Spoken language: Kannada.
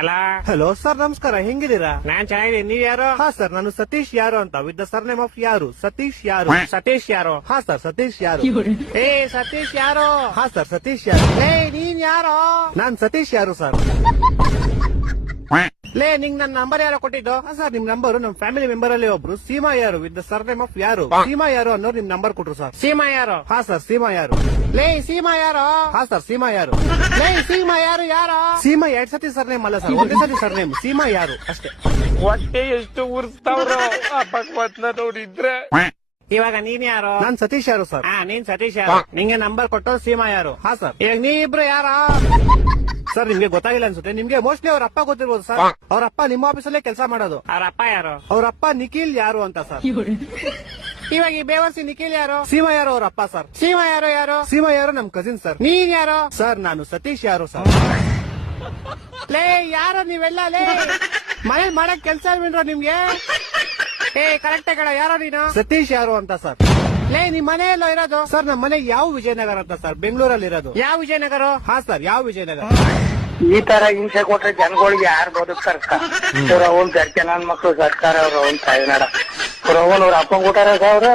ಅಲ್ಲ ಹಲೋ ಸರ್, ನಮಸ್ಕಾರ. ಹೆಂಗಿದ್ದೀರಾ? ನಾನ್ ಚೆನ್ನಾಗಿದ್ದೀನಿ. ನೀವ್ ಯಾರು? ಹಾ ಸರ್, ನಾನು ಸತೀಶ್ ಯಾರು ಅಂತ, ವಿತ್ ದ ಸರ್ನೇಮ್ ಆಫ್ ಯಾರು. ಸತೀಶ್ ಯಾರು. ಸತೀಶ್ ಯಾರು? ಹಾ ಸರ್, ಸತೀಶ್ ಯಾರು. ಏ ಸತೀಶ್ ಯಾರು? ಹಾ ಸರ್, ಸತೀಶ್ ಯಾರು. ಏ ನೀನ್ ಯಾರು? ನಾನ್ ಸತೀಶ್ ಯಾರು ಸರ್. ಲೇ ನಿಂಗ್ ನನ್ ನಂಬರ್ ಯಾರೋ ಕೊಟ್ಟಿದ್ದು? ಹಾ ಸರ್, ನಿಮ್ ನಂಬರ್ ನಮ್ ಫ್ಯಾಮಿಲಿ ಮೆಂಬರ್ ಅಲ್ಲಿ ಒಬ್ರು ಸೀಮಾ ಯಾರು ವಿತ್ ದ ಸರ್ನೇಮ್ ಆಫ್ ಯಾರು, ಸೀಮಾ ಯಾರು ಅನ್ನೋರು ನಿಮ್ ನಂಬರ್ ಕೊಟ್ರು ಸರ್. ಸೀಮಾ ಯಾರು? ಹಾ ಸರ್, ಸೀಮಾ ಯಾರು. ಲೇ ಸೀಮಾ ಯಾರು? ಹಾ ಸರ್, ಸೀಮಾ ಯಾರು. ಲೇ ಸೀಮಾ ಯಾರು? ಯಾರು? ಸೀಮಾ 2 ಸತಿ ಸರ್ನೇಮ್ ಅಲ್ಲ ಸರ್, ಒಂದೇ ಸತಿ ಸರ್ನೇಮ್. ಸೀಮಾ ಯಾರು ಅಷ್ಟೇ. ಹೊಟ್ಟೆ ಎಷ್ಟು ಉರ್ಸ್ತಾವ್ರು ಅಪಕ್ವತ್ನ ನೋಡಿದ್ರೆ. ಇವಾಗ ನೀನ್ ಯಾರು? ನಾನ್ ಸತೀಶ್ ಯಾರು ಸರ್. ಹಾ ನೀನ್ ಸತೀಶ್ ಯಾರು? ನಿಂಗೆ ನಂಬರ್ ಕೊಟ್ಟು ಸೀಮಾ ಯಾರು? ಹಾ ಸರ್. ಈಗ ನೀ ಇಬ್ರು ಯಾರ? ಸರ್, ನಿಮ್ಗೆ ಗೊತ್ತಾಗಿಲ್ಲ ಅನ್ಸುತ್ತೆ. ನಿಮ್ಗೆ ಮೋಸ್ಟ್ಲಿ ಅವ್ರ ಅಪ್ಪ ಗೊತ್ತಿರ್ಬೋದು ಸರ್. ಅವ್ರ ಅಪ್ಪ ನಿಮ್ಮ ಆಫೀಸಲ್ಲೇ ಕೆಲಸ ಮಾಡೋದು. ಅವ್ರ ಅಪ್ಪ ಯಾರು? ಅವ್ರ ಅಪ್ಪ ನಿಖಿಲ್ ಯಾರು ಅಂತ ಸರ್. ಇವಾಗ ಈ ಬೇವರ್ಸಿ ನಿಖಿಲ್ ಯಾರು? ಸೀಮಾ ಯಾರು ಅವ್ರ ಅಪ್ಪ ಸರ್. ಸೀಮಾ ಯಾರು? ಯಾರು? ಸೀಮಾ ಯಾರು ನಮ್ ಕಸಿನ್ ಸರ್. ನೀನ್ ಯಾರು? ಸರ್, ನಾನು ಸತೀಶ್ ಯಾರು ಸರ್. ಲೇ ಯಾರು ನೀವೆಲ್ಲ? ಲೇ ಮನೇಲಿ ಮಾಡಕ್ ಕೆಲ್ಸ ಇಲ್ವೇನ್ರ ನಿಮ್ಗೆ? ಏ ಕರೆಕ್ಟ್ ಕಡ ಯಾರೋ ನೀನು? ಸತೀಶ್ ಯಾರು ಅಂತ ಸರ್. ಲೇ ನಿಮ್ ಮನೆ ಎಲ್ಲೋ ಇರೋದು? ಸರ್, ನಮ್ಮ ಮನೆ ಯಾವ ವಿಜಯನಗರ ಅಂತ ಸರ್, ಬೆಂಗಳೂರಲ್ಲಿ ಇರೋದು. ಯಾವ ವಿಜಯನಗರ? ಹಾ ಸರ್, ಯಾವ ವಿಜಯನಗರ. ಈ ತರ ಹಿಂಸೆ ಕೊಟ್ರೆ ಜನಗಳಿಗೆ ಯಾರು ಬದುಕ್ತಾರ? ಅವ್ರ ಅವ್ನ್ ಜನ ಮಕ್ಳು ಸರ್ಕಾರ ಅವ್ರ ಅವ್ನ್ ತಾಯಿನಾಡ ಅವ್ರ ಅವ್ರ ಅಪ್ಪಂಗ್ ಕೊಟ್ಟಾರ ಅವ್ರ